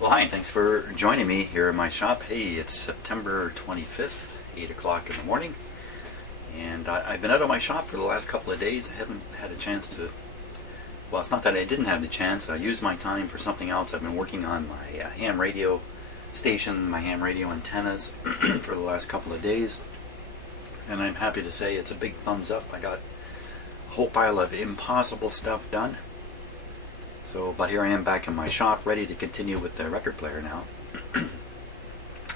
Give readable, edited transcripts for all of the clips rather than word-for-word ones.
Well, hi, and thanks for joining me here in my shop. Hey, it's September 25th, 8 o'clock in the morning, and I've been out of my shop for the last couple of days. I haven't had a chance to, well, it's not that I didn't have the chance. I used my time for something else. I've been working on my ham radio station, my ham radio antennas for the last couple of days, and I'm happy to say it's a big thumbs up. I got a whole pile of impossible stuff done. So, but here I am back in my shop, ready to continue with the record player now.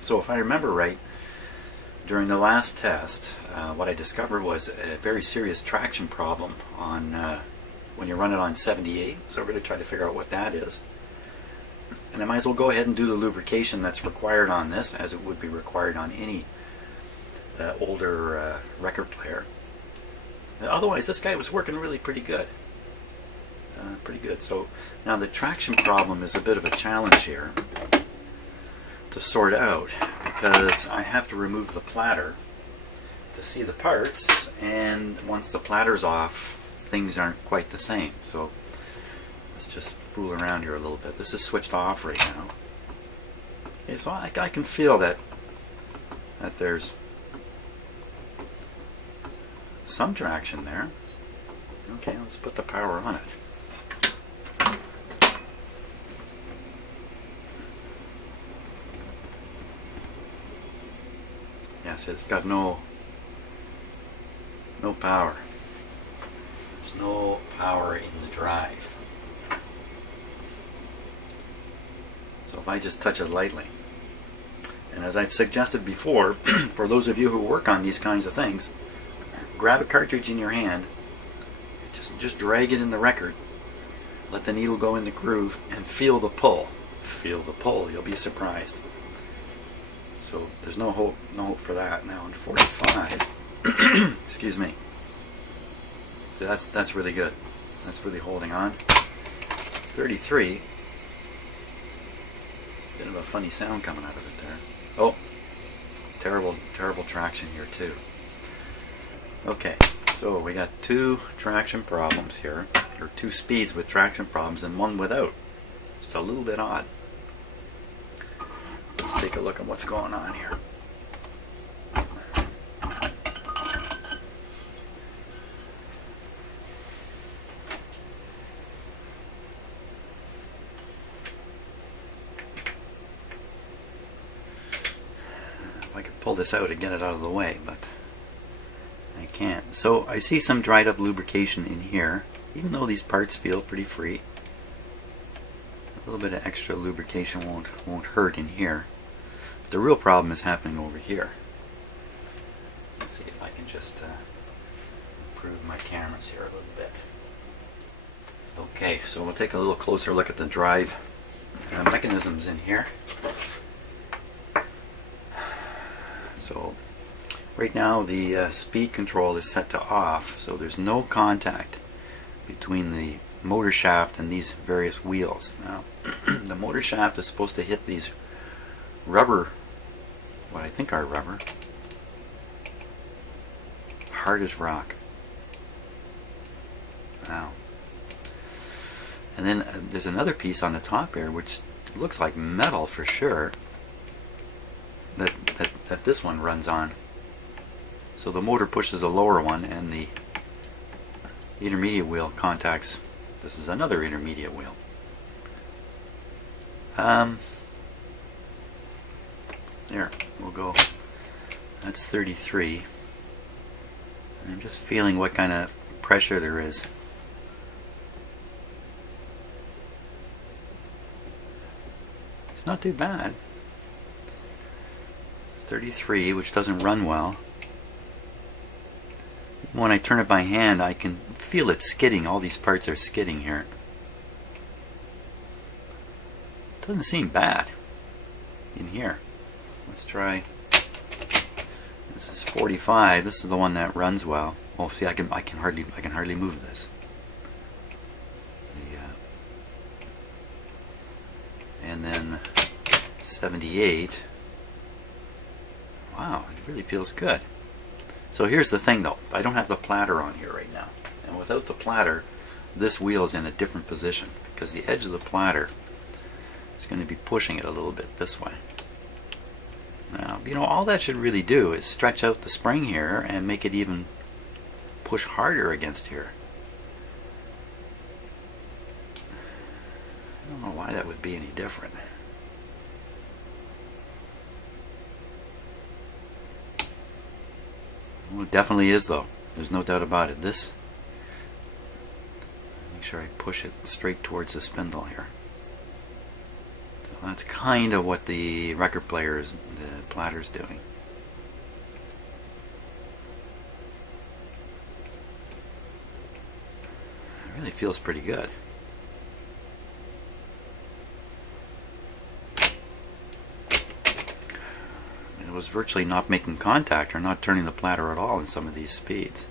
So if I remember right, during the last test, what I discovered was a very serious traction problem on when you run it on 78. So we're going to try to figure out what that is. And I might as well go ahead and do the lubrication that's required on this, as it would be required on any older record player. Otherwise, this guy was working really pretty good. So now the traction problem is a bit of a challenge here to sort out, because I have to remove the platter to see the parts, and once the platter's off, things aren't quite the same. So let's just fool around here a little bit. This is switched off right now. Okay, so I can feel that there's some traction there. Okay, let's put the power on it. Yes, it's got no power. There's no power in the drive. So if I just touch it lightly, and as I've suggested before, for those of you who work on these kinds of things, grab a cartridge in your hand, just drag it in the record, let the needle go in the groove, and feel the pull. Feel the pull. You'll be surprised. So there's no hope for that now in 45. Excuse me. So that's really good. That's really holding on. 33. Bit of a funny sound coming out of it there. Oh, terrible traction here too. Okay, so we got two traction problems here, or two speeds with traction problems and one without. It's a little bit odd. Let's take a look at what's going on here. If I could pull this out and get it out of the way, but I can't. So I see some dried up lubrication in here, even though these parts feel pretty free. A little bit of extra lubrication won't hurt in here. But the real problem is happening over here. Let's see if I can just improve my cameras here a little bit. Okay, so we'll take a little closer look at the drive mechanisms in here. So right now the speed control is set to off, so there's no contact between the motor shaft and these various wheels. Now the motor shaft is supposed to hit these rubber, what I think are rubber, hard as rock. Wow. And then there's another piece on the top here which looks like metal for sure that this one runs on. So the motor pushes the lower one, and the intermediate wheel contacts. This is another intermediate wheel. There, we'll go. That's 33. I'm just feeling what kind of pressure there is. It's not too bad. 33, which doesn't run well. When I turn it by hand, I can feel it skidding. All these parts are skidding here. Doesn't seem bad in here. Let's try. This is 45. This is the one that runs well. Oh, see, I can hardly move this. And then 78. Wow, it really feels good. So here's the thing though, I don't have the platter on here right now, and without the platter this wheel is in a different position because the edge of the platter it's going to be pushing it a little bit this way. Now, you know, all that should really do is stretch out the spring here and make it even push harder against here. I don't know why that would be any different. Well, it definitely is, though. There's no doubt about it. This, make sure I push it straight towards the spindle here. So that's kind of what the record player is, the platter's doing. It really feels pretty good. It was virtually not making contact or not turning the platter at all in some of these speeds.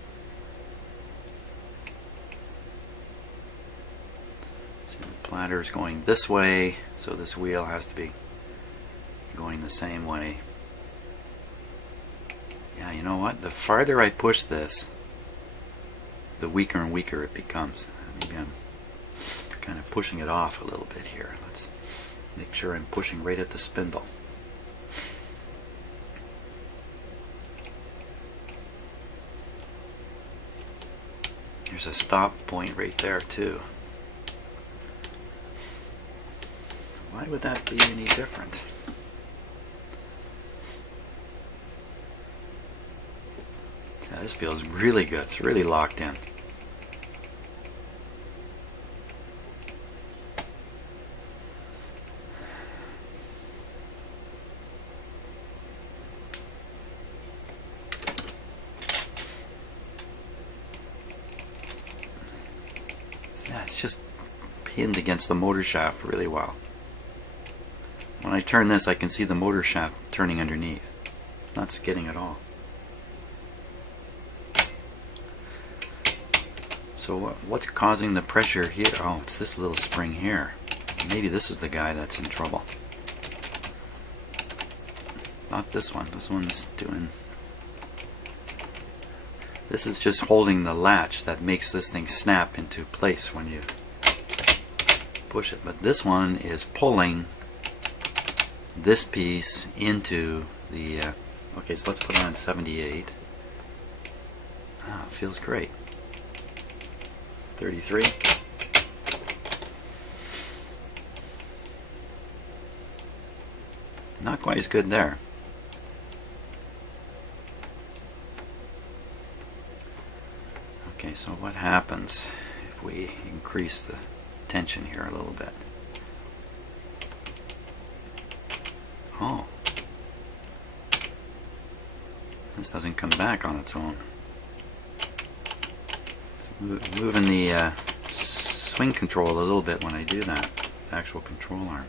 So the platter is going this way, so this wheel has to be going the same way. Yeah, you know what? The farther I push this, the weaker and weaker it becomes. Maybe I'm kind of pushing it off a little bit here. Let's make sure I'm pushing right at the spindle. There's a stop point right there too. Why would that be any different? Yeah, this feels really good. It's really locked in. Yeah, it's just pinned against the motor shaft really well. When I turn this, I can see the motor shaft turning underneath. It's not skidding at all. So what's causing the pressure here? Oh, it's this little spring here. Maybe this is the guy that's in trouble. Not this one. This one's doing... This is just holding the latch that makes this thing snap into place when you push it. But this one is pulling this piece into the... okay, so let's put it on 78. Ah, it feels great. 33. Not quite as good there. Okay, so what happens if we increase the tension here a little bit? Oh, this doesn't come back on its own. It's moving the swing control a little bit when I do that, the actual control arm.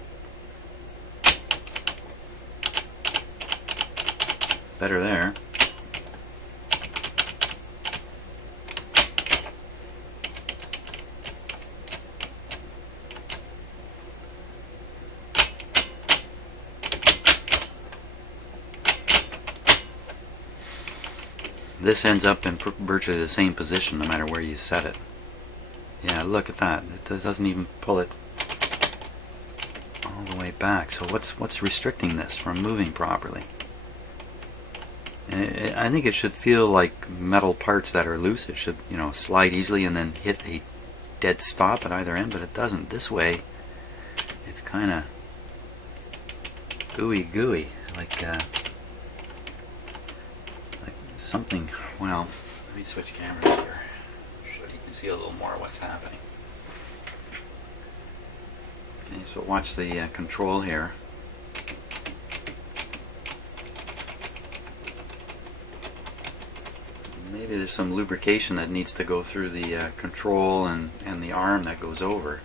Better there. This ends up in virtually the same position no matter where you set it. Yeah, look at that. It doesn't even pull it all the way back. So what's restricting this from moving properly? And I think it should feel like metal parts that are loose. It should, you know, slide easily and then hit a dead stop at either end, but it doesn't. This way, it's kind of gooey, like something. Well, let me switch cameras here so you can see a little more of what's happening. Okay, so watch the control here. Maybe there's some lubrication that needs to go through the control and the arm that goes over.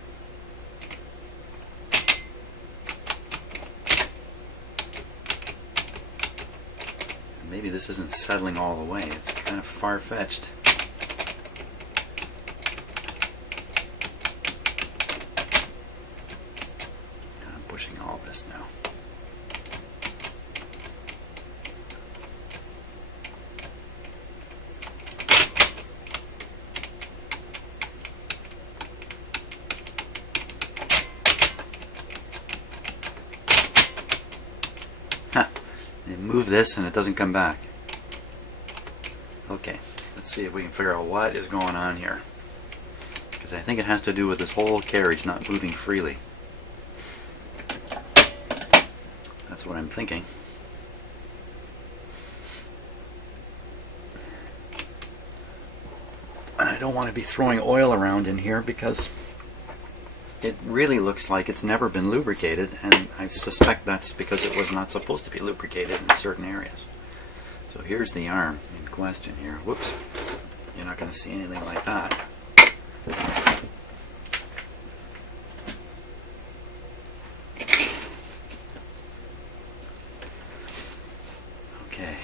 Maybe this isn't settling all the way. It's kind of far-fetched. I'm pushing all this now. You move this and it doesn't come back. Okay, let's see if we can figure out what is going on here. Because I think it has to do with this whole carriage not moving freely. That's what I'm thinking. And I don't want to be throwing oil around in here because it really looks like it's never been lubricated, and I suspect that's because it was not supposed to be lubricated in certain areas. So here's the arm in question here. Whoops. You're not going to see anything like that. Okay.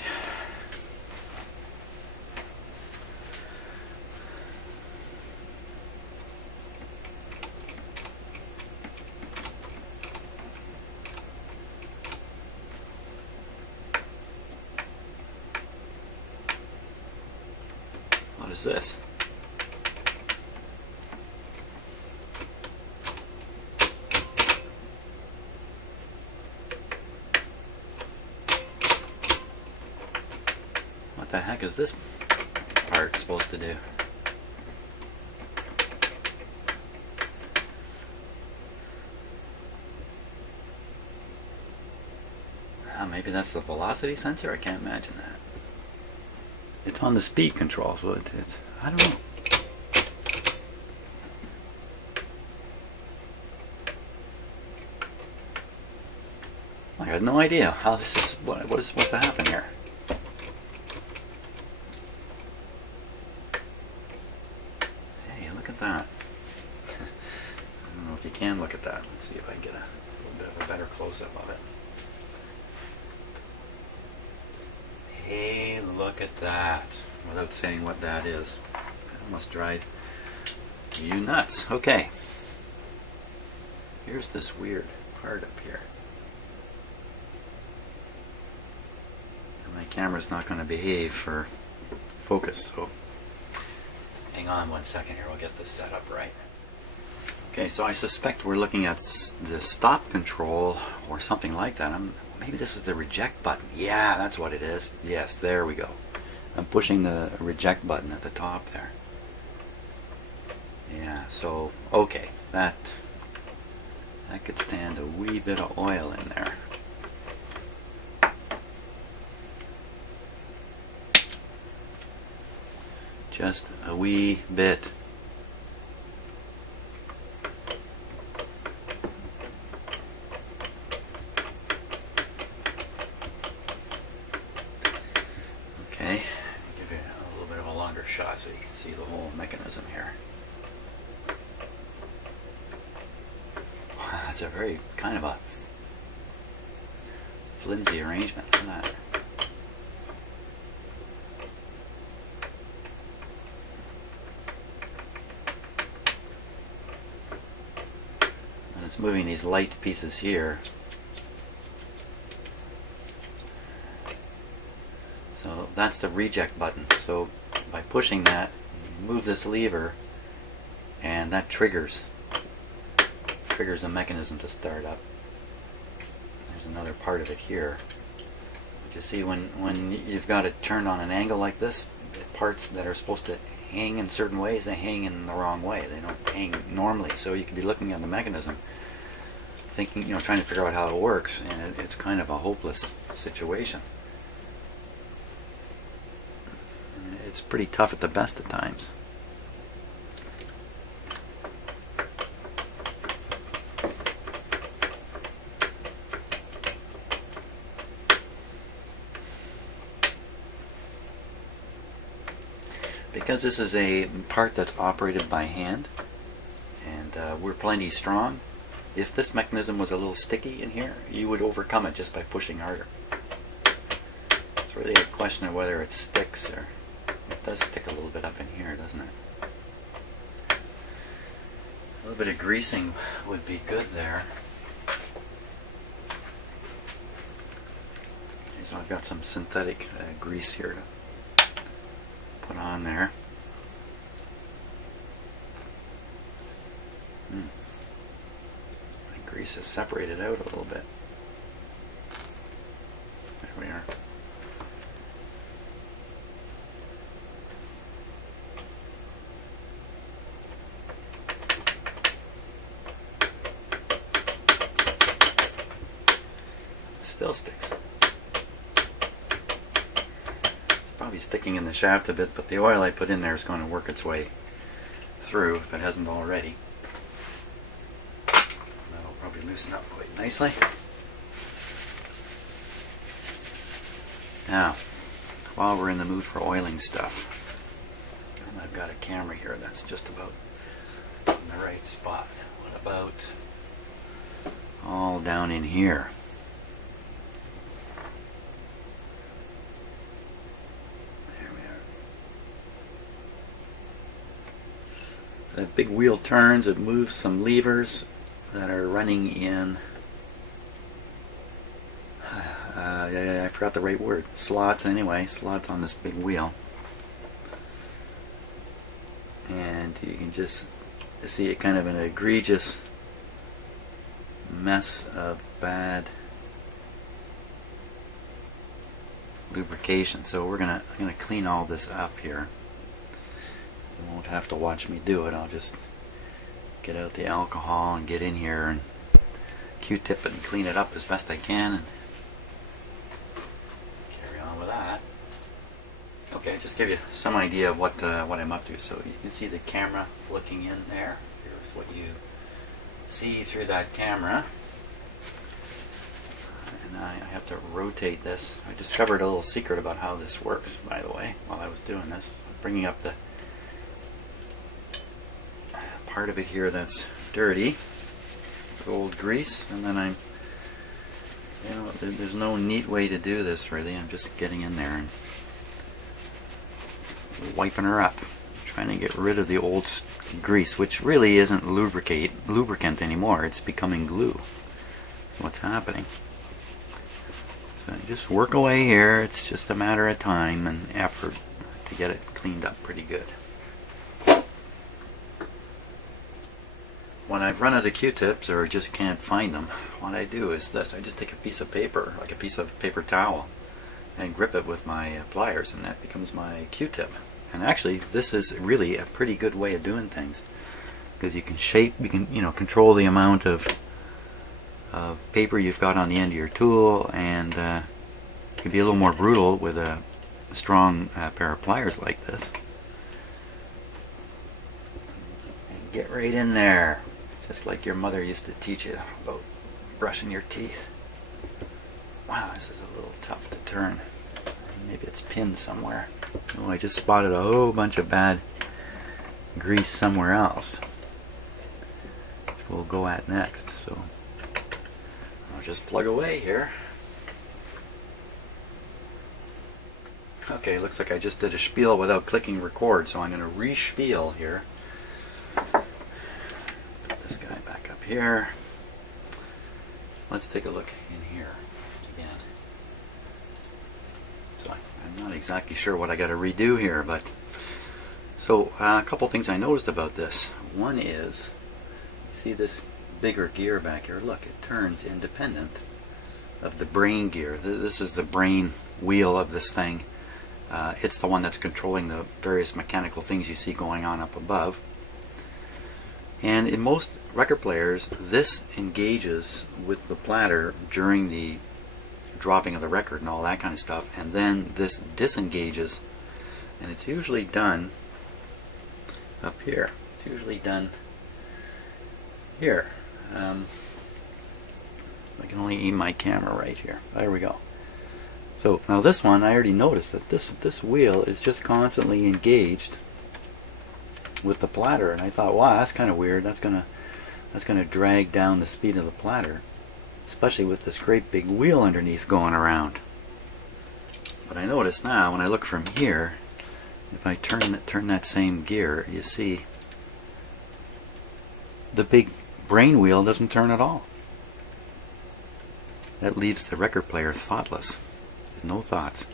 What is this? What the heck is this part supposed to do? Maybe that's the velocity sensor? I can't imagine that. It's on the speed control, so it's I don't know. I had no idea how this is, what is supposed to happen here. Hey, look at that. I don't know if you can look at that. Let's see if I can get a little bit of a better close-up of it. Hey, look at that. Without saying what that is. That must drive you nuts. Okay. Here's this weird part up here. And my camera's not going to behave for focus, so hang on 1 second here. We'll get this set up right. Okay, so I suspect we're looking at the stop control or something like that. Maybe this is the reject button. Yeah, that's what it is. Yes, there we go. I'm pushing the reject button at the top there. Yeah, so, okay, that could stand a wee bit of oil in there. Just a wee bit. Okay, give you a little bit of a longer shot so you can see the whole mechanism here. Wow, that's a very kind of a flimsy arrangement. Look at that. And it's moving these light pieces here. So that's the reject button. So by pushing that, you move this lever and that triggers a mechanism to start up. There's another part of it here. But you see when you've got it turned on an angle like this, the parts that are supposed to hang in certain ways, they hang in the wrong way. They don't hang normally. So you could be looking at the mechanism thinking, trying to figure out how it works, and it's kind of a hopeless situation. It's pretty tough at the best of times. Because this is a part that's operated by hand, and we're plenty strong, if this mechanism was a little sticky in here, you would overcome it just by pushing harder. It's really a question of whether it sticks, or it does stick a little bit up in here, doesn't it? A little bit of greasing would be good there. Okay, so I've got some synthetic grease here to put on there. My grease is separated out a little bit. we are. Still sticks. It's probably sticking in the shaft a bit, but the oil I put in there is going to work its way through if it hasn't already. That'll probably loosen up quite nicely. Now, while we're in the mood for oiling stuff, and I've got a camera here that's just about in the right spot. What about all down in here? There we are. That big wheel turns, it moves some levers that are running in I forgot the right word. Slots anyway. Slots on this big wheel. And you can just see it kind of an egregious mess of bad lubrication. So I'm gonna clean all this up here. You won't have to watch me do it. I'll just get out the alcohol and get in here and Q-tip it and clean it up as best I can. And okay, just give you some idea of what I'm up to. So you can see the camera looking in there. Here's what you see through that camera. And I have to rotate this. I discovered a little secret about how this works, by the way, while I was doing this. Bringing up the part of it here that's dirty with old grease, and then there's no neat way to do this really. I'm just getting in there and wiping her up, trying to get rid of the old grease, which really isn't lubricant anymore. It's becoming glue. That's what's happening. So just work away here. It's just a matter of time and effort to get it cleaned up pretty good. When I've run out of Q-tips or just can't find them, what I do is this. I just take a piece of paper, like a piece of paper towel, and grip it with my pliers, and that becomes my Q-tip. And actually, this is really a pretty good way of doing things, because you can control the amount of paper you've got on the end of your tool, and it can be a little more brutal with a strong pair of pliers like this. And get right in there, just like your mother used to teach you about brushing your teeth. Wow, this is a little tough to turn. Maybe it's pinned somewhere. Oh, I just spotted a whole bunch of bad grease somewhere else, which we'll go at next. So I'll just plug away here. Okay, looks like I just did a spiel without clicking record, so I'm going to re-spiel here. Put this guy back up here. Let's take a look in here again. So I'm not exactly sure what I got to redo here, but so a couple things I noticed about this. One is, you see this bigger gear back here. Look, it turns independent of the brain gear. This is the brain wheel of this thing. It's the one that's controlling the various mechanical things you see going on up above. And in most record players, this engages with the platter during the dropping of the record and all that kind of stuff, and then this disengages, and it's usually done up here. It's usually done here. I can only aim my camera right here. There we go. So now this one, I already noticed that this wheel is just constantly engaged with the platter, and I thought, wow, that's kind of weird. That's gonna drag down the speed of the platter, especially with this great big wheel underneath going around. But I notice now when I look from here, if I turn that same gear, you see the big brain wheel doesn't turn at all. That leaves the record player thoughtless. There's no thoughts.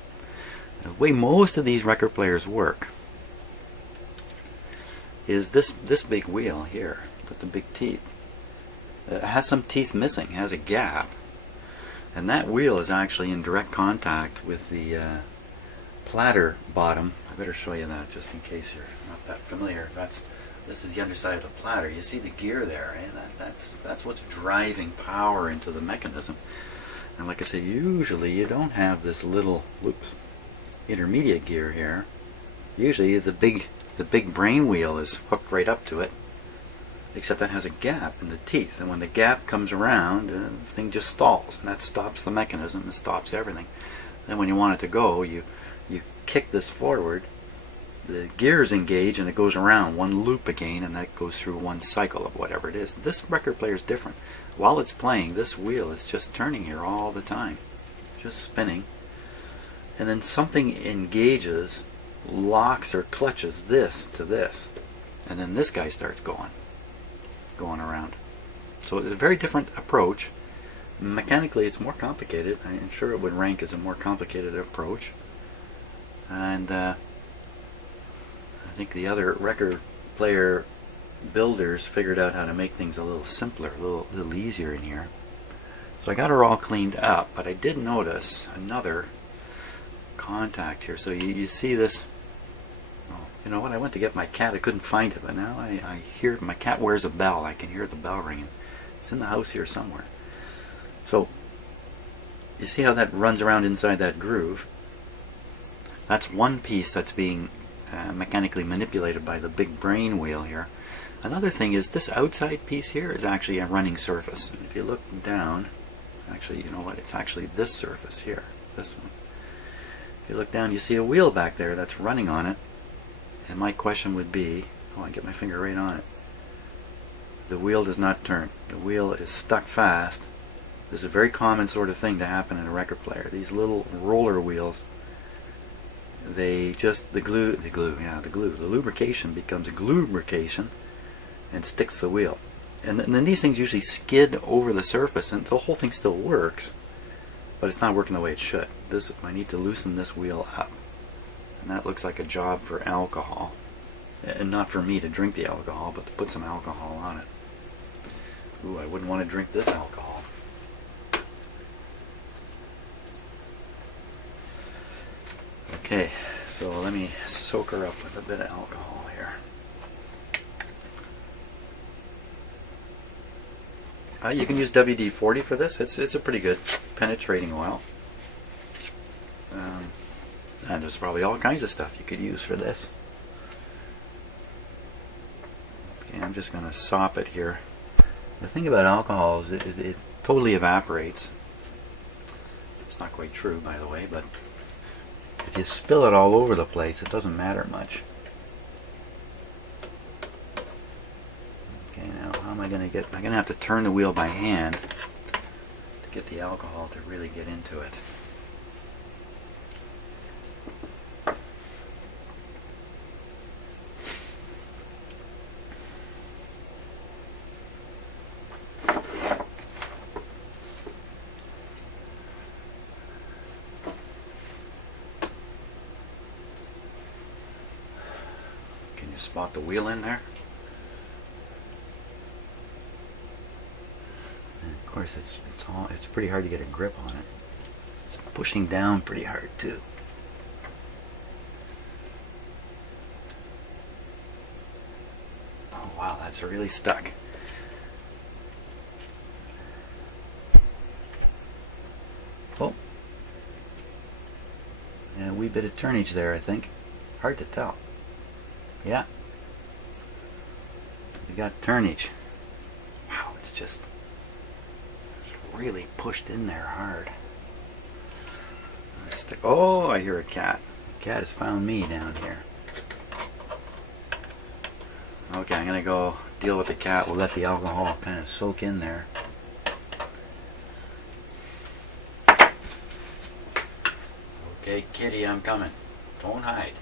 The way most of these record players work is this big wheel here with the big teeth. It has some teeth missing, it has a gap, And that wheel is actually in direct contact with the platter bottom. I better show you that just in case you're not that familiar. This is the underside of the platter. You see the gear there, and that's what's driving power into the mechanism. And like I say, usually you don't have this little intermediate gear here. Usually the big brain wheel is hooked right up to it, except that has a gap in the teeth, and when the gap comes around, the thing just stalls, and that stops the mechanism. It stops everything. Then when you want it to go, you kick this forward, the gears engage, and it goes around one loop again, and that goes through one cycle of whatever it is. This record player is different. While it's playing, this wheel is just turning here all the time, just spinning, and then something engages, locks or clutches this to this, and then this guy starts going around. So it's a very different approach. Mechanically it's more complicated. I'm sure it would rank as a more complicated approach, and I think the other record player builders figured out how to make things a little simpler, a little easier in here. So I got her all cleaned up, but I did notice another contact here. So you see this. Oh, you know what? I went to get my cat. I couldn't find it, but now I hear my cat wears a bell. I can hear the bell ringing. It's in the house here somewhere. So you see how that runs around inside that groove? That's one piece that's being mechanically manipulated by the big brain wheel here. Another thing is this outside piece here is actually a running surface. And if you look down, actually, you know what? It's actually this surface here, this one. If you look down, you see a wheel back there that's running on it. And my question would be, oh, I get my finger right on it. The wheel does not turn. The wheel is stuck fast. This is a very common sort of thing to happen in a record player. These little roller wheels, they just, the lubrication becomes lubrication and sticks the wheel. And then these things usually skid over the surface, and the whole thing still works, but it's not working the way it should. I need to loosen this wheel up. And that looks like a job for alcohol. And not for me to drink the alcohol, but to put some alcohol on it. Ooh, I wouldn't want to drink this alcohol. Okay, so let me soak her up with a bit of alcohol here. You can use WD-40 for this. It's a pretty good penetrating oil. And there's probably all kinds of stuff you could use for this. Okay, I'm just going to sop it here. The thing about alcohol is it totally evaporates. It's not quite true, by the way, but if you spill it all over the place, it doesn't matter much. Okay, now how am I going to get... I'm going to have to turn the wheel by hand to get the alcohol to really get into it. Spot the wheel in there. And of course it's pretty hard to get a grip on it. It's pushing down pretty hard too. Oh wow, that's really stuck. Oh. Yeah, a wee bit of turnage there, I think. Hard to tell. Yeah, we got turnage. Wow, it's just really pushed in there hard. Oh, I hear a cat. The cat has found me down here. Okay, I'm gonna go deal with the cat. We'll let the alcohol kind of soak in there. Okay, kitty, I'm coming. Don't hide.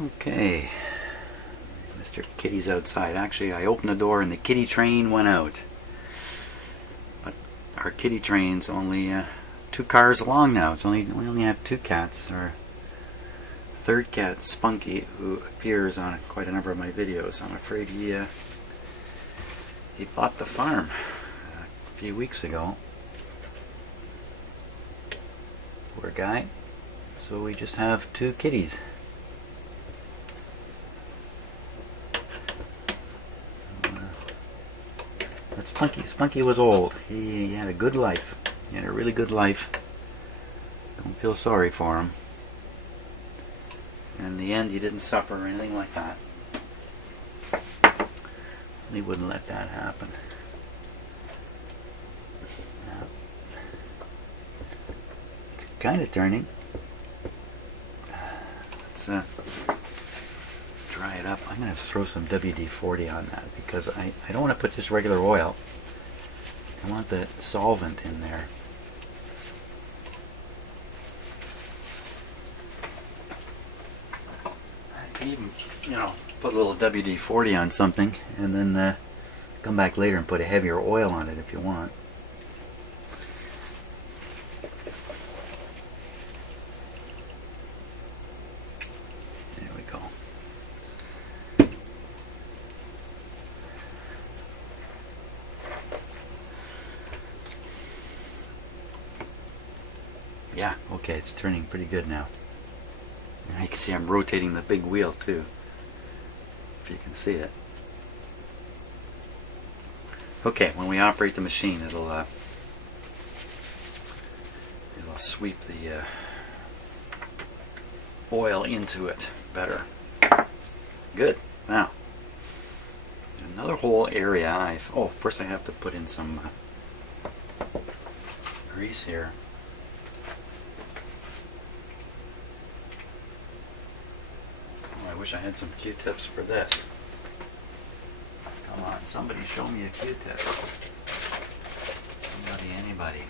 Okay, Mr. Kitty's outside. Actually, I opened the door and the kitty train went out. But our kitty train's only 2 cars long now. We only have 2 cats. Our third cat, Spunky, who appears on quite a number of my videos. I'm afraid he bought the farm a few weeks ago. Poor guy. So we just have two kitties. But Spunky was old. He had a good life. He had a really good life. Don't feel sorry for him. In the end, he didn't suffer or anything like that. He wouldn't let that happen. Now, it's kind of turning. Let's dry it up. I'm going to throw some WD-40 on that because I don't want to put just regular oil. I want the solvent in there. I can even, put a little WD-40 on something and then come back later and put a heavier oil on it if you want. There we go. Yeah, okay, it's turning pretty good now. You can see I'm rotating the big wheel too, if you can see it. Okay, when we operate the machine, it'll sweep the oil into it better. Good. Now, another whole area. First I have to put in some grease here. I wish I had some Q-tips for this. Come on, somebody show me a Q-tip. Anybody.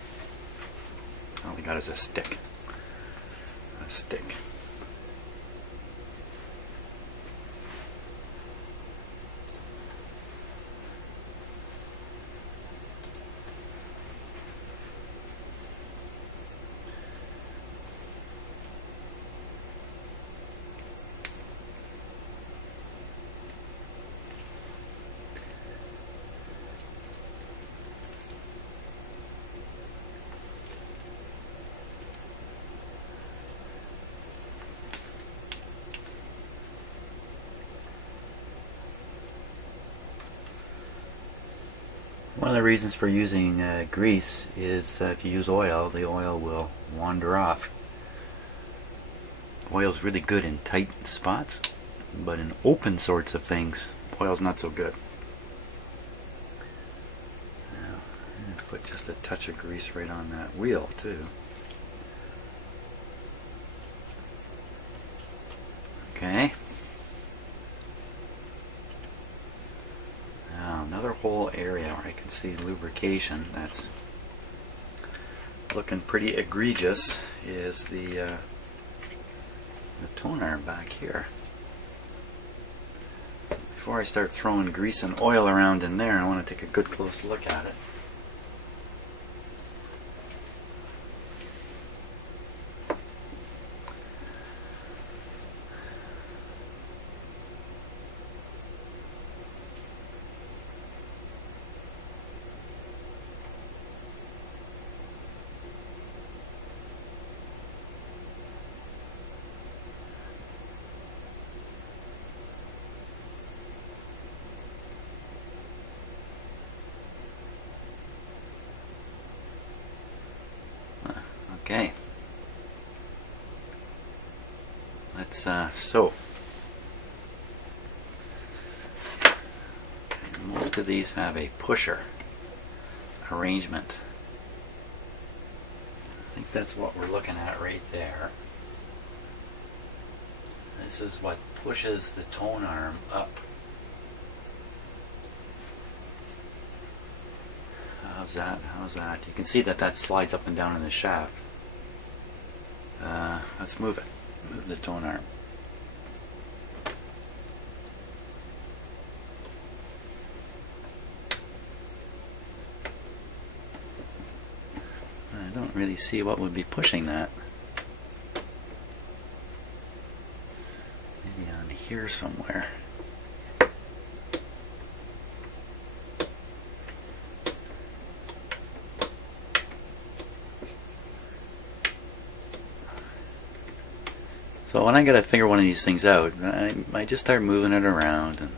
All we got is a stick. A stick. One of the reasons for using grease is if you use oil, the oil will wander off. Oil is really good in tight spots, but in open sorts of things, oil's not so good. Now, I'm going to put just a touch of grease right on that wheel too. Okay. Another whole area where I can see lubrication that's looking pretty egregious is the tone arm back here. Before I start throwing grease and oil around in there, I want to take a good close look at it. Okay, let's so most of these have a pusher arrangement. I think that's what we're looking at right there. This is what pushes the tone arm up. How's that? How's that? You can see that that slides up and down in the shaft. Let's move it. Move the tone arm. I don't really see what would be pushing that. Maybe on here somewhere. So when I gotta figure one of these things out, I just start moving it around and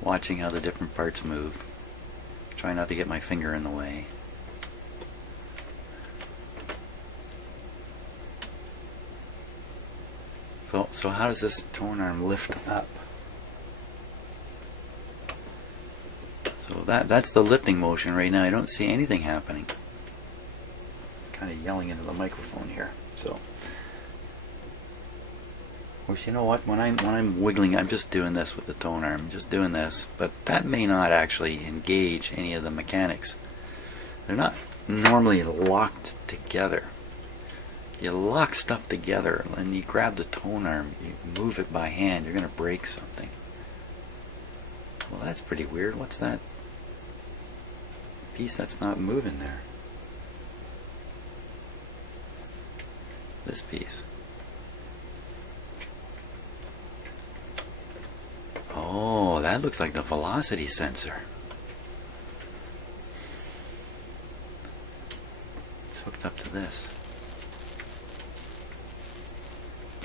watching how the different parts move. Try not to get my finger in the way. So how does this tone arm lift up? So that's the lifting motion right now. I don't see anything happening. Kind of yelling into the microphone here. So, of course, you know what? When I'm wiggling, I'm just doing this with the tone arm, just doing this. But that may not actually engage any of the mechanics. They're not normally locked together. You lock stuff together, and you grab the tone arm, you move it by hand, you're going to break something. Well, that's pretty weird. What's that piece that's not moving there? This piece. Oh, that looks like the velocity sensor. It's hooked up to this.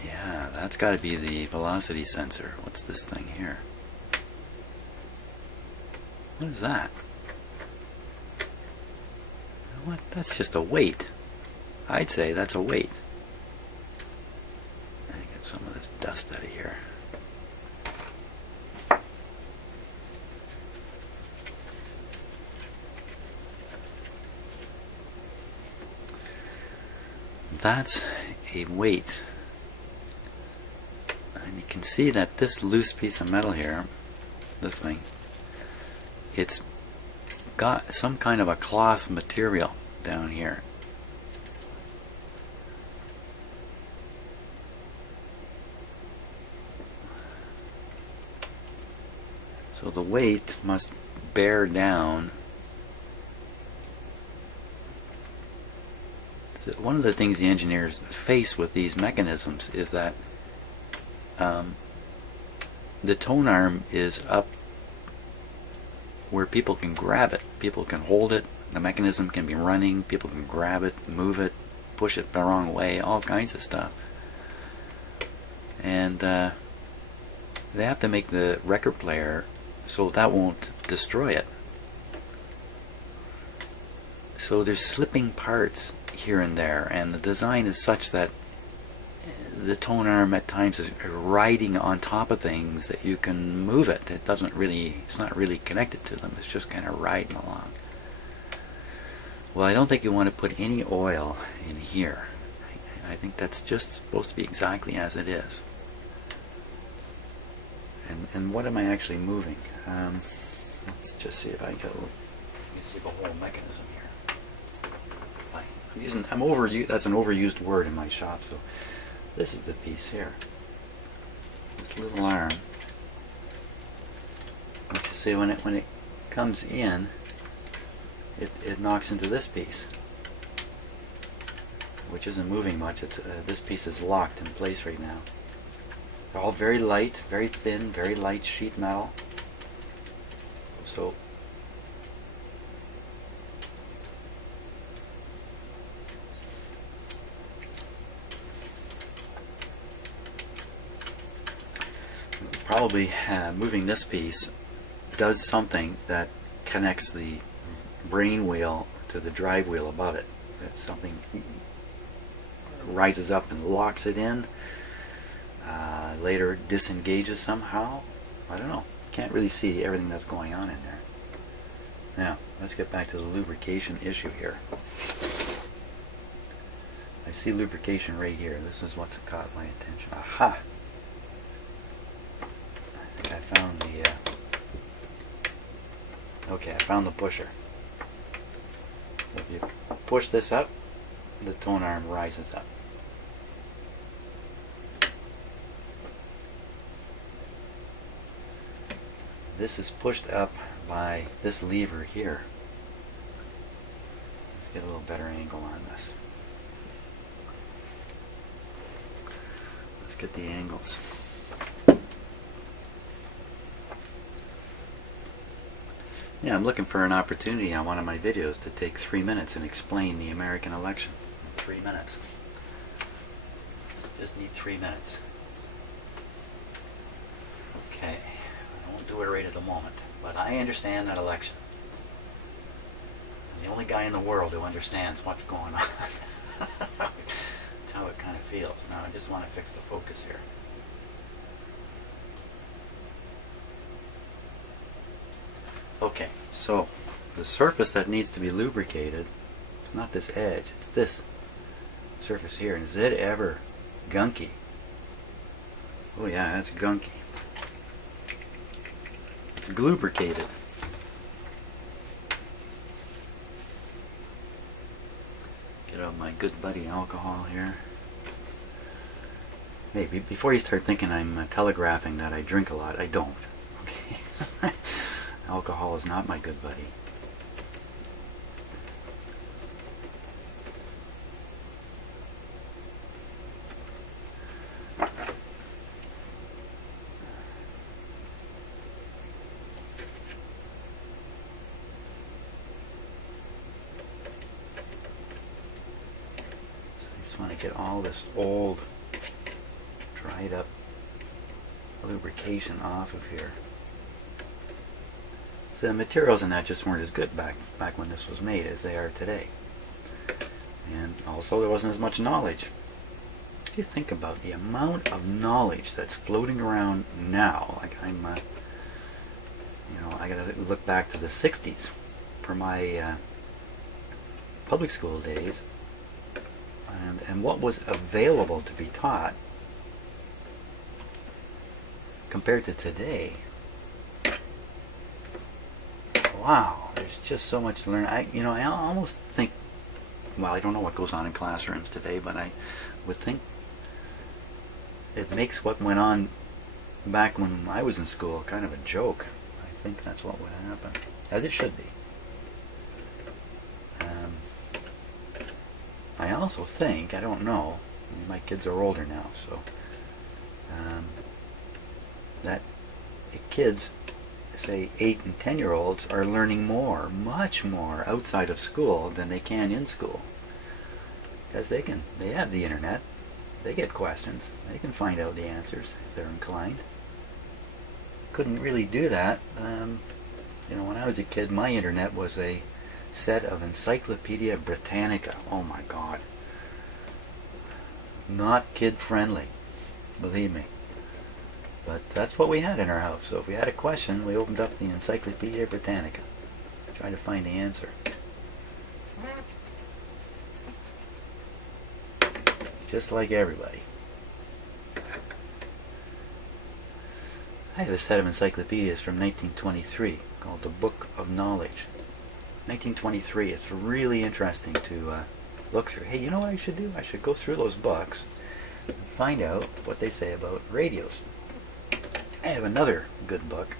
Yeah, that's got to be the velocity sensor. What's this thing here? What is that? What? That's just a weight. I'd say that's a weight. Let me get some of this dust out of here. That's a weight. And you can see that this loose piece of metal here, this thing, it's got some kind of a cloth material down here. So the weight must bear down. So one of the things the engineers face with these mechanisms is that the tone arm is up where people can grab it. People can hold it. The mechanism can be running. People can grab it, move it, push it the wrong way, all kinds of stuff. And they have to make the record player so that won't destroy it. So there's slipping parts here and there, and the design is such that the tone arm at times is riding on top of things that you can move it. It doesn't really, it's not really connected to them. It's just kind of riding along. Well, I don't think you want to put any oil in here. I think that's just supposed to be exactly as it is. And what am I actually moving? Let's just see if I go. Let me see the whole mechanism here. That's an overused word in my shop. So this is the piece here. This little arm. Like you see, when it comes in, it knocks into this piece, which isn't moving much. It's this piece is locked in place right now. They're all very light, very thin, very light sheet metal. So probably moving this piece does something that connects the brain wheel to the drive wheel above it. Something rises up and locks it in. Later disengages somehow. I don't know. Can't really see everything that's going on in there. Now, let's get back to the lubrication issue here. I see lubrication right here. This is what's caught my attention. Aha! I think I found the okay, I found the pusher. So if you push this up, the tone arm rises up. This is pushed up by this lever here. Let's get a little better angle on this. Let's get the angles. Yeah, I'm looking for an opportunity on one of my videos to take 3 minutes and explain the American election in 3 minutes. just need 3 minutes. Okay, I won't do it right at the moment, but I understand that election. I'm the only guy in the world who understands what's going on. That's how it kind of feels. Now I just want to fix the focus here. Okay, so the surface that needs to be lubricated is not this edge, it's this surface here. And is it ever gunky? Oh yeah, that's gunky. It's lubricated. Get out my good buddy alcohol here. Hey, before you start thinking I'm telegraphing that I drink a lot, I don't. Okay. Alcohol is not my good buddy. Want to get all this old, dried up lubrication off of here. So the materials in that just weren't as good back when this was made as they are today. And also there wasn't as much knowledge. If you think about the amount of knowledge that's floating around now, like I'm, you know, I gotta look back to the 60s for my public school days. And what was available to be taught compared to today. Wow, there's just so much to learn. I almost think, well, I don't know what goes on in classrooms today, but I would think it makes what went on back when I was in school kind of a joke. I think that's what would happen, as it should be. I also think, I don't know, my kids are older now, so that kids, say 8 and 10-year-olds, are learning more, much more outside of school than they can in school. Because they have the internet, they get questions, they can find out the answers if they're inclined. Couldn't really do that. You know, when I was a kid, my internet was a set of Encyclopedia Britannica. Oh my God. Not kid friendly, believe me. But that's what we had in our house. So if we had a question, we opened up the Encyclopedia Britannica. Tried to find the answer. Just like everybody. I have a set of encyclopedias from 1923 called the Book of Knowledge. 1923. It's really interesting to look through. Hey, you know what I should do? I should go through those books and find out what they say about radios. I have another good book.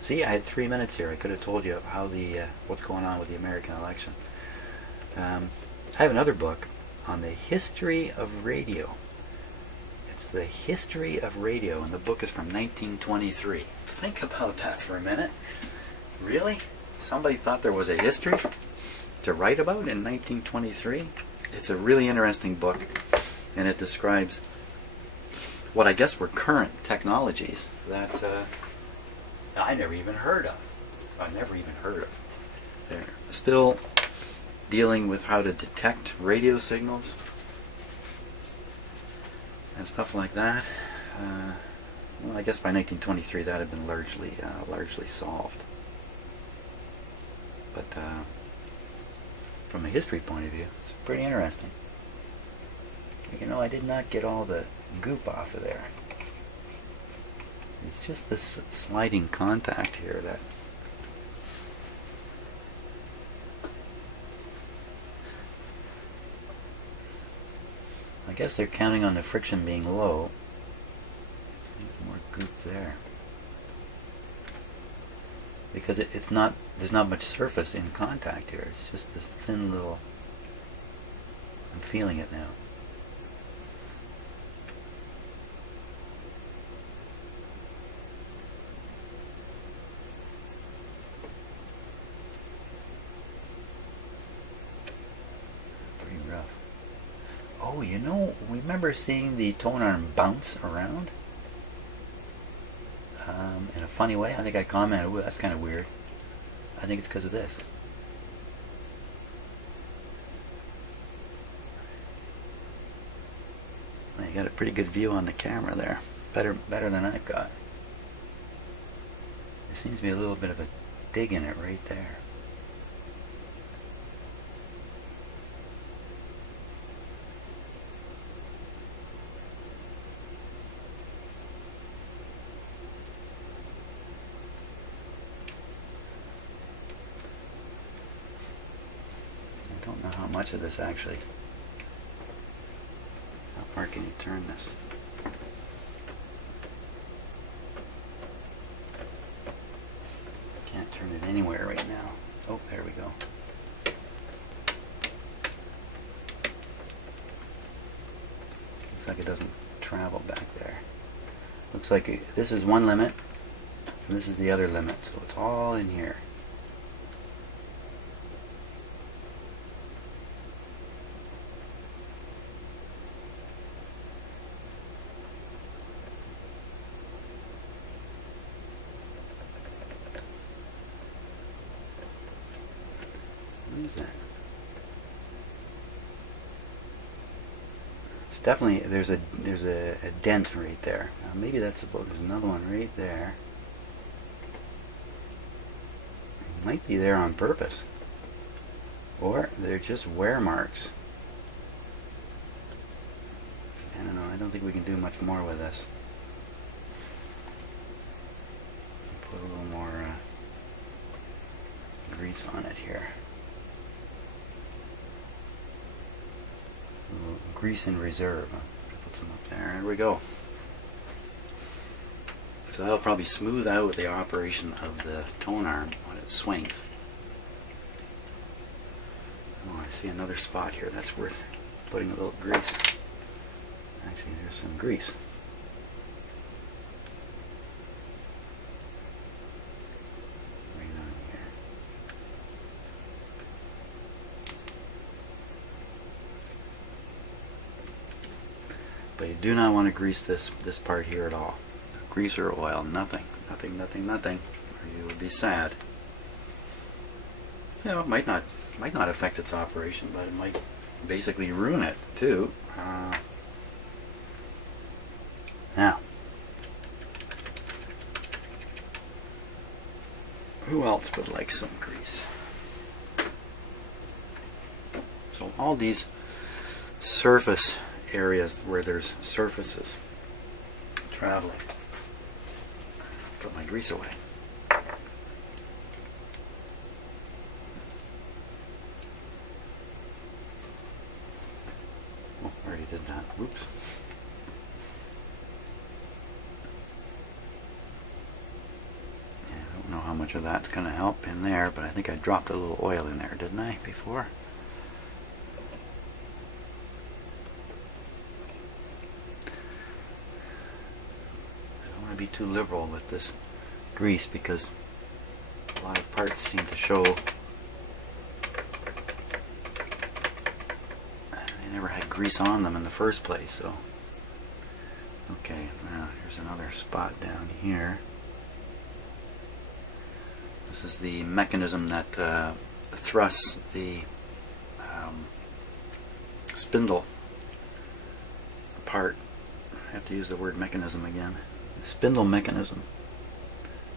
See, I had 3 minutes here. I could have told you how what's going on with the American election. I have another book on the history of radio. It's the history of radio, and the book is from 1923. Think about that for a minute. Really? Somebody thought there was a history to write about in 1923? It's a really interesting book, and it describes what I guess were current technologies that I never even heard of. They're still dealing with how to detect radio signals and stuff like that. Well, I guess by 1923 that had been largely solved. But from a history point of view, it's pretty interesting. You know, I did not get all the goop off of there. It's just this sliding contact here that I guess they're counting on the friction being low. There's more goop there. Because there's not much surface in contact here. It's just this thin little, I'm feeling it now. Oh, you know, remember seeing the tone arm bounce around? In a funny way. I think I commented, "Ooh, that's kind of weird." I think it's because of this. Well, you got a pretty good view on the camera there. Better than I've got. There seems to be a little bit of a dig in it right there. I don't know how much of this actually. How far can you turn this? Can't turn it anywhere right now. Oh, there we go. Looks like it doesn't travel back there. Looks like this is one limit, and this is the other limit, so it's all in here. What is that? It's definitely, there's a dent right there. Now maybe that's about, there's another one right there. It might be there on purpose. Or they're just wear marks. I don't know, I don't think we can do much more with this. Put a little more grease on it here. Grease in reserve. I'll put some up there. There we go. So that'll probably smooth out the operation of the tone arm when it swings. Oh, I see another spot here that's worth putting a little grease. Actually, there's some grease. Right on here. But you do not want to grease this part here at all. Grease or oil, nothing, or you will be sad. You know, it might not affect its operation, but it might basically ruin it too. Now, who else would like some grease? So all these surface areas where there's surfaces traveling. Put my grease away. Oh, I already did that. Whoops. Yeah, I don't know how much of that's going to help in there, but I think I dropped a little oil in there, didn't I, before? Be too liberal with this grease because a lot of parts seem to show they never had grease on them in the first place. So okay, now here's another spot down here. This is the mechanism that thrusts the spindle apart. I have to use the word mechanism again. Spindle mechanism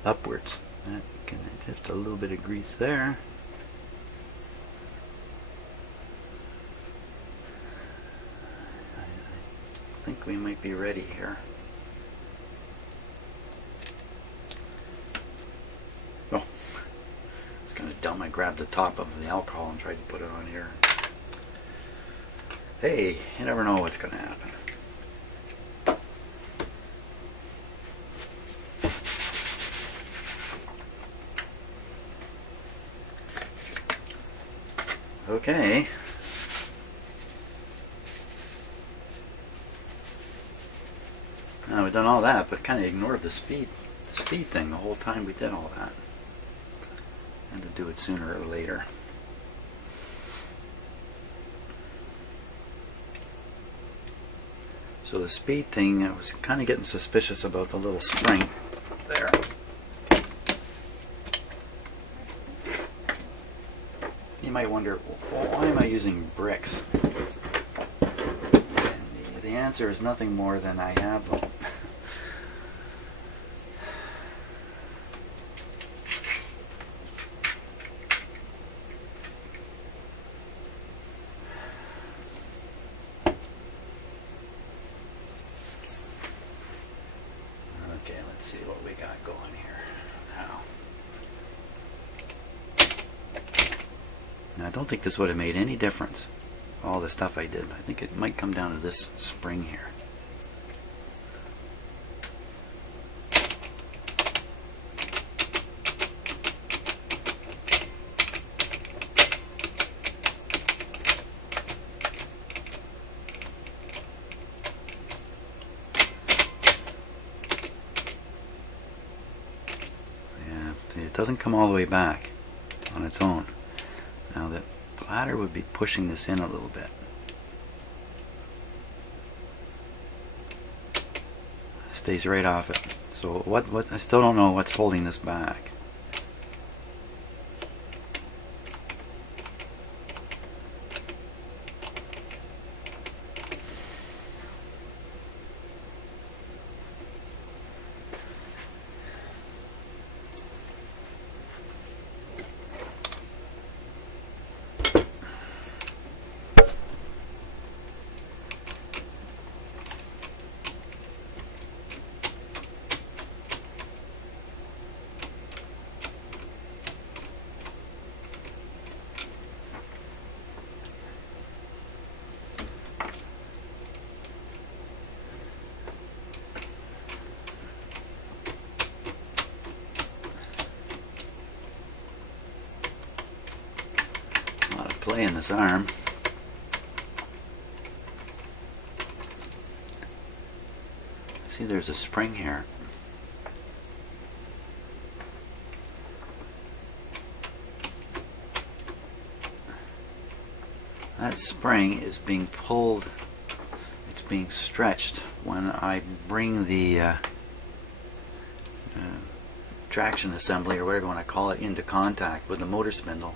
upwards. That can just a little bit of grease there. I think we might be ready here. Oh, it's kind of dumb. I grabbed the top of the alcohol and tried to put it on here. Hey, you never know what's going to happen. Okay. Now we've done all that, but kind of ignored the speed thing the whole time we did all that. Had to do it sooner or later. So the speed thing, I was kind of getting suspicious about the little spring there. You might wonder, well, why am I using bricks? And the answer is nothing more than I have them. Okay, let's see what we got going here now. Now, I don't think this would have made any difference, all the stuff I did. I think it might come down to this spring here. It doesn't come all the way back on its own. Now the bladder would be pushing this in a little bit. Stays right off it. So what I still don't know what's holding this back. Play in this arm. See, there's a spring here. That spring is being pulled, it's being stretched when I bring the traction assembly, or whatever you want to call it, into contact with the motor spindle.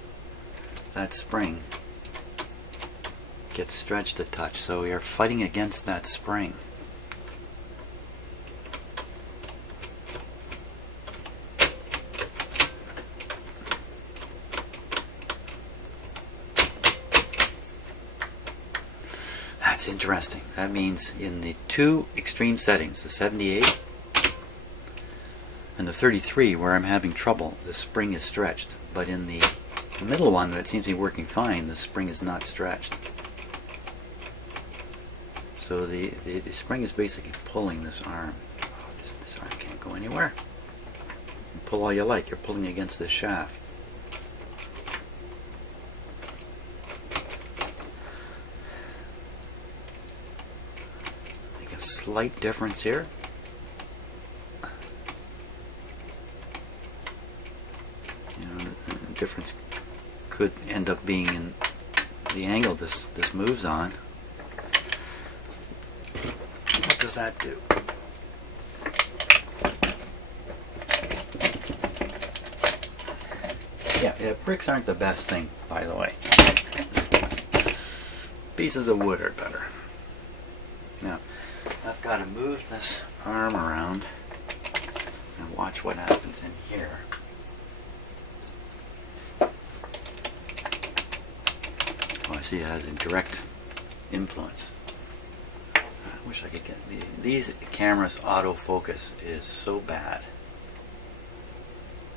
That spring gets stretched a touch, so we are fighting against that spring. That's interesting. That means in the two extreme settings, the 78 and the 33, where I'm having trouble, the spring is stretched, but in the middle one, that seems to be working fine, the spring is not stretched. So the spring is basically pulling this arm. Oh, this arm can't go anywhere. You pull all you like, you're pulling against this shaft. Make a slight difference here. You know, the difference could end up being in the angle this moves on. What does that do? Yeah, bricks aren't the best thing, by the way. Pieces of wood are better. Now, I've got to move this arm around and watch what happens in here. I see it has a direct influence. I wish I could get these cameras. Autofocus is so bad.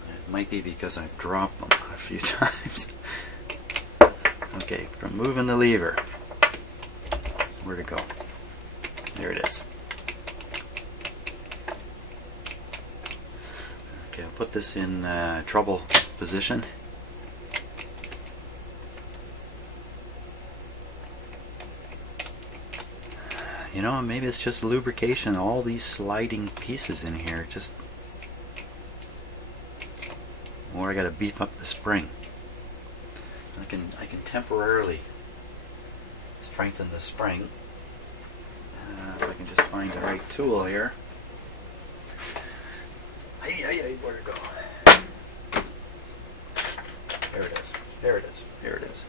It might be because I've dropped them a few times. Okay, from moving the lever, where'd it go? There it is. Okay, I'll put this in trouble position. You know, maybe it's just lubrication. All these sliding pieces in here, just, or I got to beef up the spring. I can temporarily strengthen the spring, If I can just find the right tool here. Hey, where'd it go? There it is. There it is. Here it is.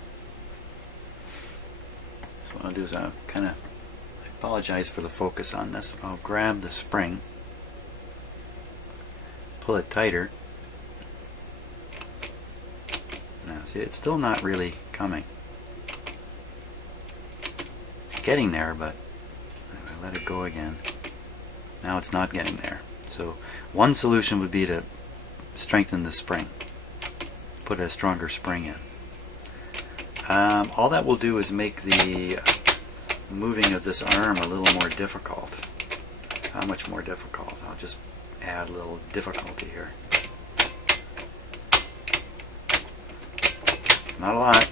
So what I'll do is I'll kind of, I apologize for the focus on this. I'll grab the spring, pull it tighter. Now see, it's still not really coming. It's getting there, but I let it go again. Now it's not getting there. So one solution would be to strengthen the spring. Put a stronger spring in. All that will do is make the moving of this arm a little more difficult. How much more difficult? I'll just add a little difficulty here. Not a lot.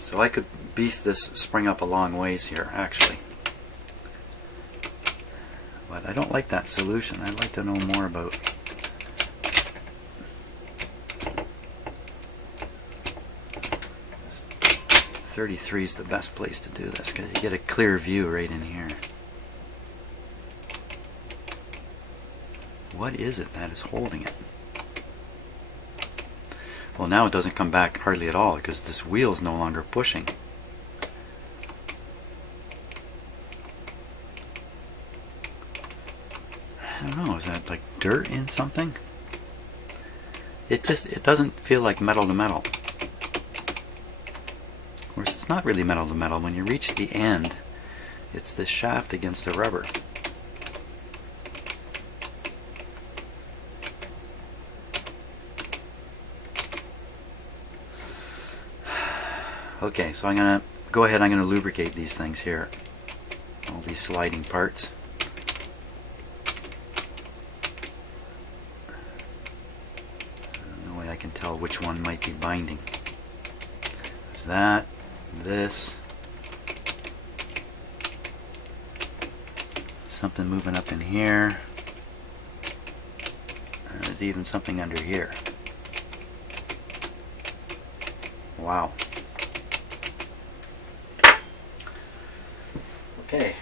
So I could beef this spring up a long ways here, actually. But I don't like that solution. I'd like to know more about 33 is the best place to do this because you get a clear view right in here. What is it that is holding it? Well, now it doesn't come back hardly at all because this wheel is no longer pushing. I don't know, is that like dirt in something? It doesn't feel like metal to metal. Of course, it's not really metal to metal. When you reach the end, it's this shaft against the rubber. Okay, so I'm going to go ahead, I'm going to lubricate these things here. All these sliding parts. No way I can tell which one might be binding. There's that, this. Something moving up in here. There's even something under here. Wow. Okay.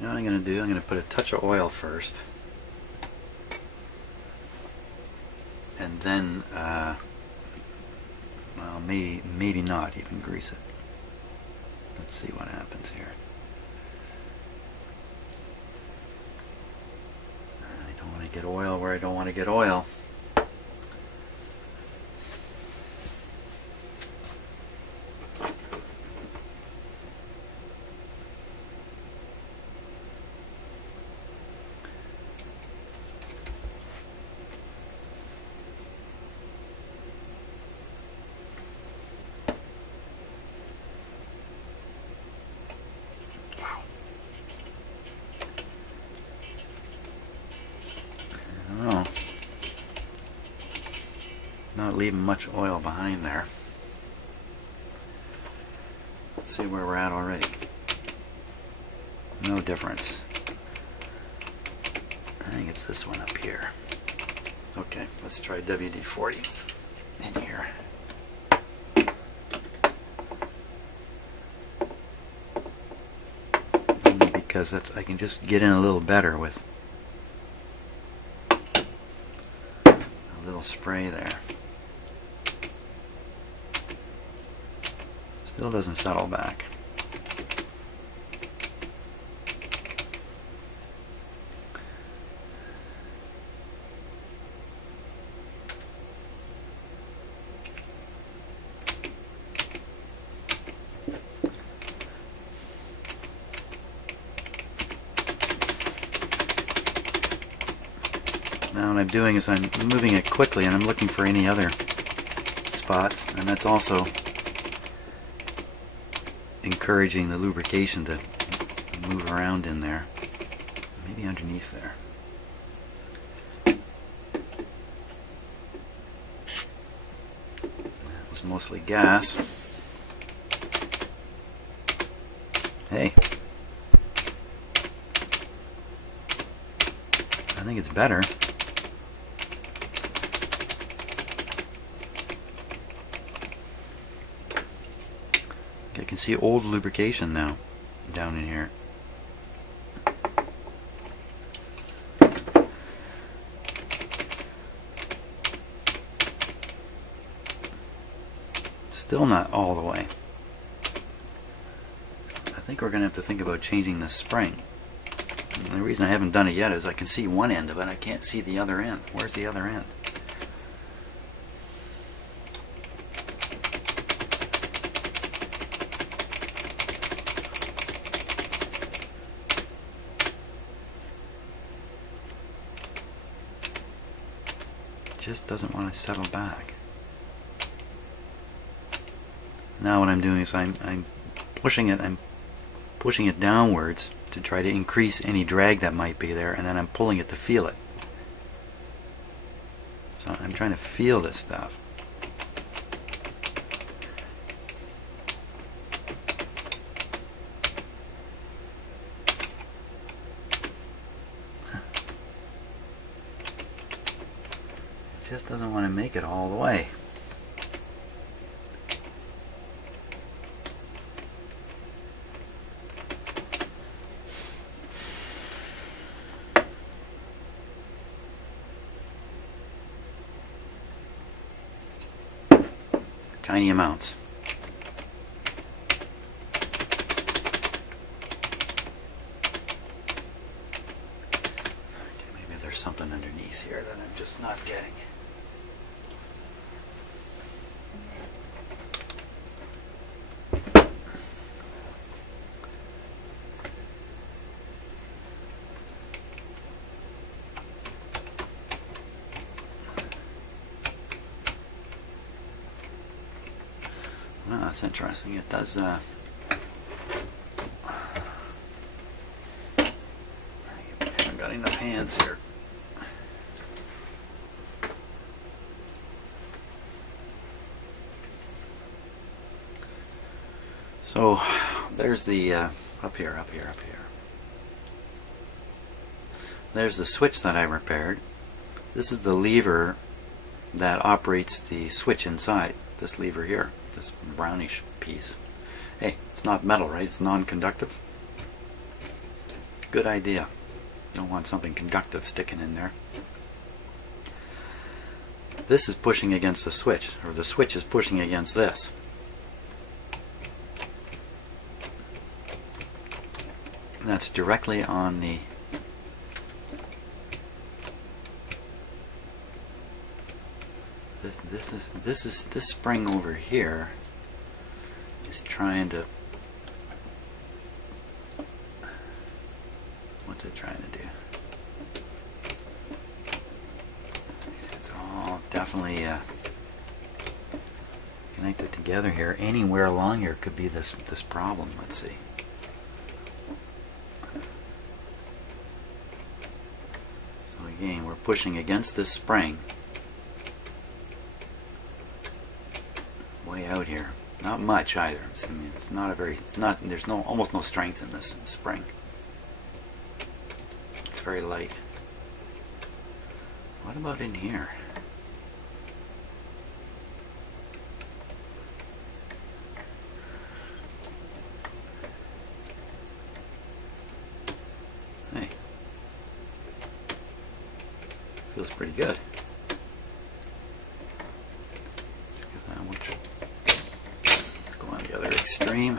Now what I'm going to do, I'm going to put a touch of oil first. And then, well, maybe not even grease it. Let's see what happens here. I don't want to get oil where I don't want to get oil. Not leaving much oil behind there. Let's see where we're at already. No difference. I think it's this one up here. Okay, let's try WD-40 in here. Only because that's, I can just get in a little better with a little spray there. Still doesn't settle back. Now what I'm doing is I'm moving it quickly and I'm looking for any other spots, and that's also encouraging the lubrication to move around in there. Maybe underneath there. That was mostly gas. Hey. I think it's better. can see old lubrication now down in here. Still not all the way. I think we're going to have to think about changing the spring. And the reason I haven't done it yet is I can see one end of it, I can't see the other end. Where's the other end? It just doesn't want to settle back. Now what I'm doing is I'm pushing it downwards to try to increase any drag that might be there, and then I'm pulling it to feel it. So I'm trying to feel this stuff. It just doesn't want to make it all the way. Tiny amounts. Okay, maybe there's something underneath here that I'm just not getting. Well, that's interesting. It does. I haven't got enough hands here. So there's the up here. There's the switch that I repaired. This is the lever that operates the switch inside. This lever here. This brownish piece. Hey, it's not metal, right? It's non-conductive. Good idea. Don't want something conductive sticking in there. This is pushing against the switch, or the switch is pushing against this. And that's directly on the this spring over here is trying to, what's it trying to do? It's all definitely connected together here. Anywhere along here could be this problem. Let's see. So again, we're pushing against this spring. Way out here, not much either. I mean, it's not a very. It's not. There's almost no strength in this spring. It's very light. What about in here? Hey, feels pretty good. The other extreme.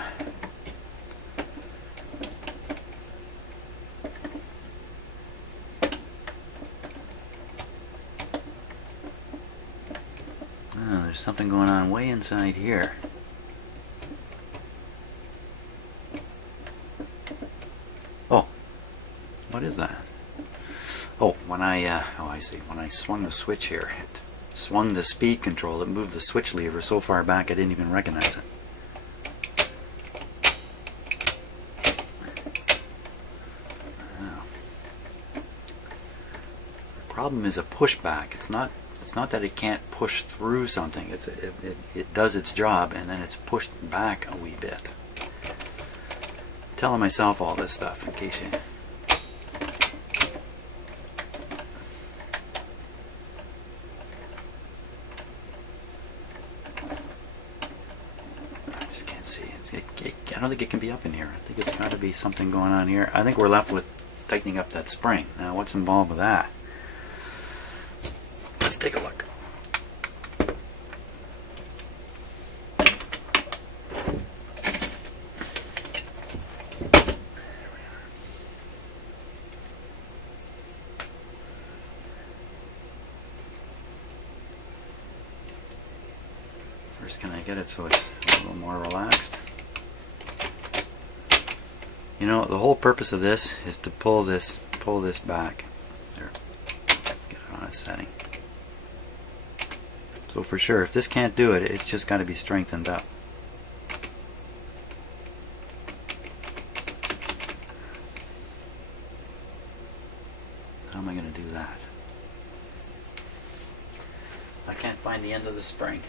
Oh, there's something going on way inside here. Oh, what is that? Oh, when I see. When I swung the switch here, it swung the speed control. It moved the switch lever so far back I didn't even recognize it. Problem is a pushback. It's not that it can't push through something. It does its job and then it's pushed back a wee bit. I'm telling myself all this stuff in case you. I just can't see. It don't think it can be up in here. I think it's got to be something going on here. I think we're left with tightening up that spring. Now what's involved with that? Let's take a look. First, can I get it so it's a little more relaxed? You know, the whole purpose of this is to pull this back. There. Let's get it on a setting. So for sure, if this can't do it, it's just got to be strengthened up. How am I going to do that? I can't find the end of the spring.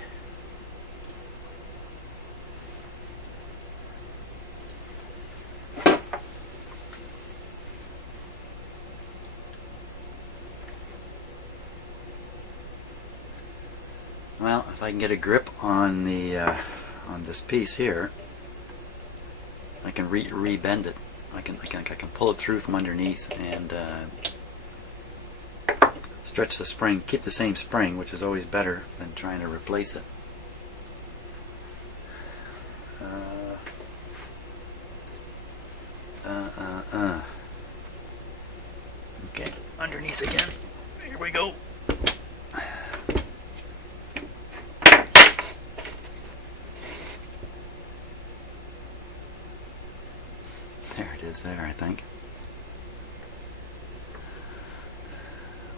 Well, if I can get a grip on the on this piece here, I can re-bend it. I can pull it through from underneath and stretch the spring. Keep the same spring, which is always better than trying to replace it. Okay, underneath again. Here we go. There it is there, I think.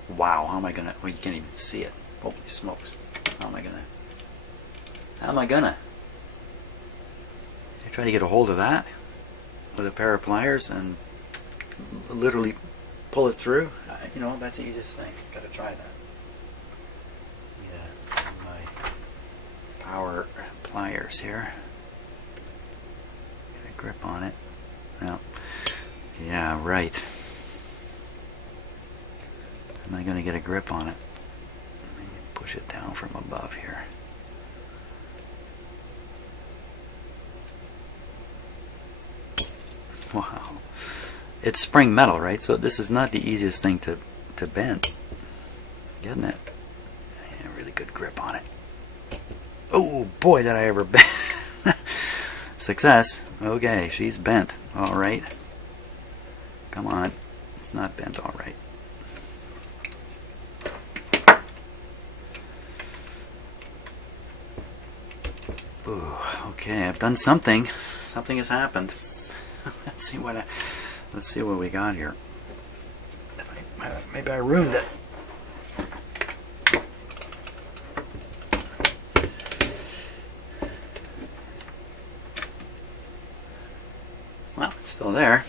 Wow, how am I gonna, well, you can't even see it. Holy smokes. How am I gonna try to get a hold of that with a pair of pliers and literally pull it through? You know, that's the easiest thing. Gotta try that. Yeah, my power pliers here. Get a grip on it. Well, yeah, right. Am I going to get a grip on it? Let me push it down from above here. Wow. It's spring metal, right? So this is not the easiest thing to bend. Getting it? Yeah, really good grip on it. Oh boy, did I ever bend. Success. Okay, she's bent. All right. Come on. It's not bent all right. Ooh, okay, I've done something. Something has happened. Let's see what we got here. Maybe I ruined it. Well, it's still there.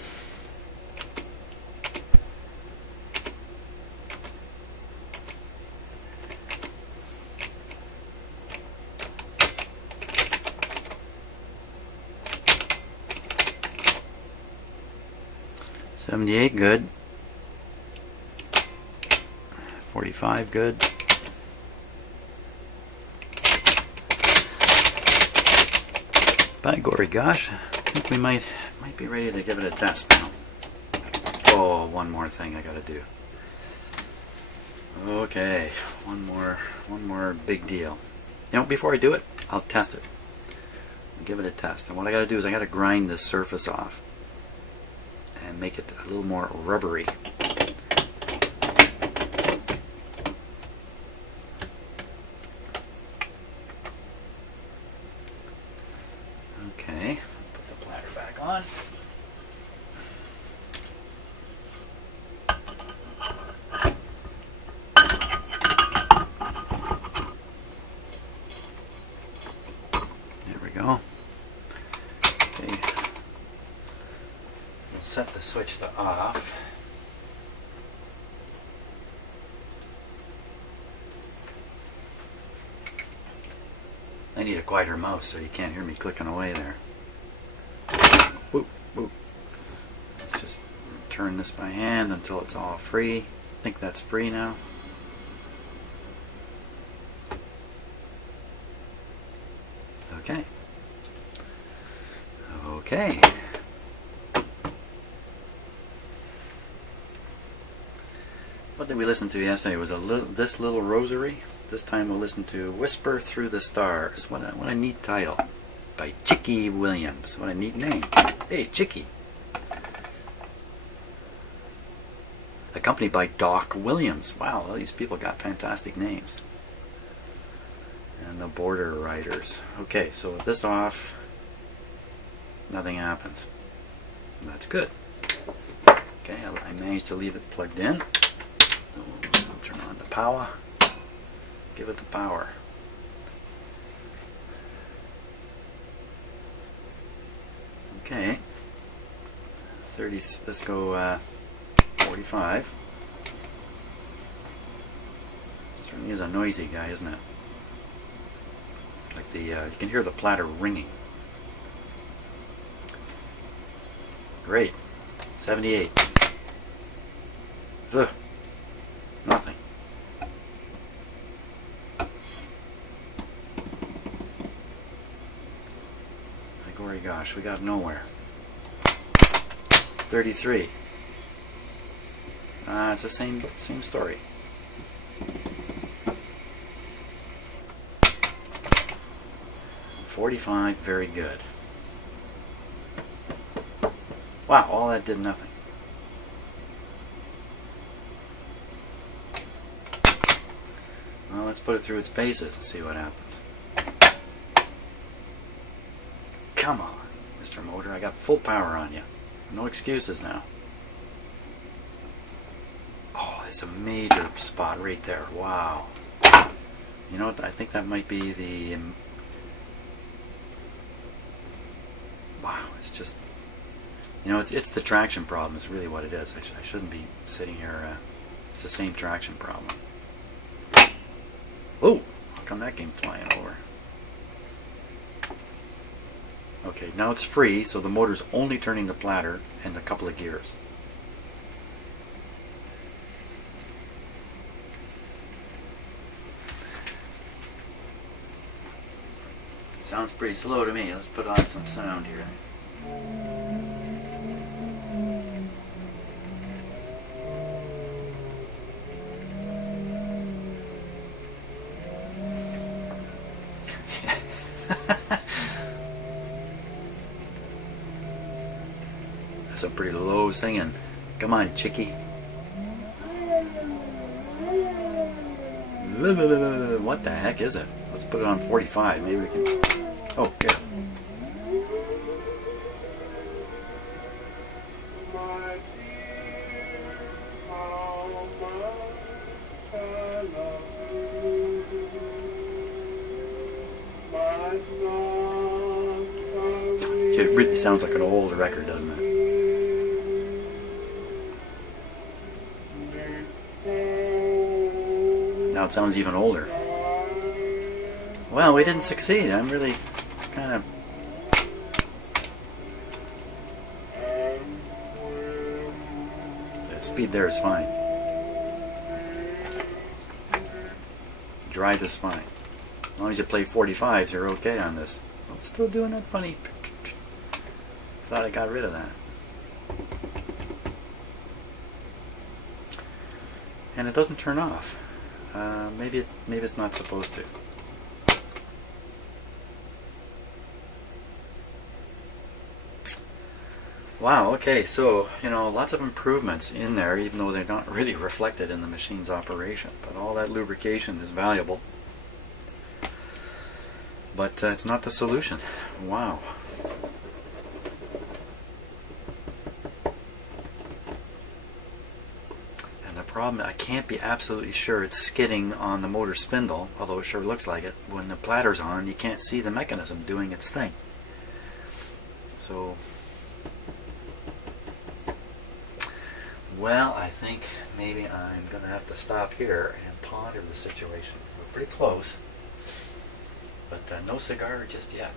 $78, good. $45, good. By gory gosh, I think we might be ready to give it a test now. Oh, one more thing I gotta do. Okay, one more big deal. You know, before I do it, I'll test it. I'll give it a test. And what I gotta do is I gotta grind this surface off and make it a little more rubbery. Okay, put the platter back on. There we go. Okay. We'll set the switch to off. I need a quieter mouse so you can't hear me clicking away there. Whoop, whoop. Let's just turn this by hand until it's all free. I think that's free now. Okay. Okay. What did we listen to yesterday? It was This Little Rosary. This time we'll listen to Whisper Through the Stars. What a neat title. By Chicky Williams. What a neat name. Hey, Chicky. Accompanied by Doc Williams. Wow, all these people got fantastic names. And the Border Riders. Okay, so with this off, nothing happens. That's good. Okay, I managed to leave it plugged in. So I'll turn on the power. Give it the power. Okay. 30. Let's go 45. Certainly is a noisy guy, isn't it? Like the you can hear the platter ringing. Great. 78. Ugh. Nothing. My gory gosh, we got nowhere. 33. It's the same story. 45, very good. Wow, all that did nothing. Well, let's put it through its paces and see what happens. Come on, Mr. Motor, I got full power on you. No excuses now. Oh, it's a major spot right there. Wow. You know what? I think that might be the... wow, it's just... you know, it's the traction problem. It's really what it is. I shouldn't be sitting here. It's the same traction problem. Oh, how come that came flying over? Okay, now it's free, so the motor's only turning the platter and a couple of gears. Sounds pretty slow to me. Let's put on some sound here. That's a pretty low singing. Come on, Chicky. What the heck is it? Let's put it on 45. Maybe we can... oh, good. It really sounds like an old record, doesn't it? Now it sounds even older. Well, we didn't succeed. I'm really kind of... the speed there is fine. Drive is fine. As long as you play 45s, you're okay on this. Oh, it's still doing that funny... thought I got rid of that. And it doesn't turn off. Maybe it's not supposed to. Wow, okay, so, you know, lots of improvements in there, even though they're not really reflected in the machine's operation. But all that lubrication is valuable. But it's not the solution. Wow. Problem, I can't be absolutely sure it's skidding on the motor spindle, although it sure looks like it. When the platter's on, you can't see the mechanism doing its thing. So, well, I think maybe I'm going to have to stop here and ponder the situation. We're pretty close, but no cigar just yet.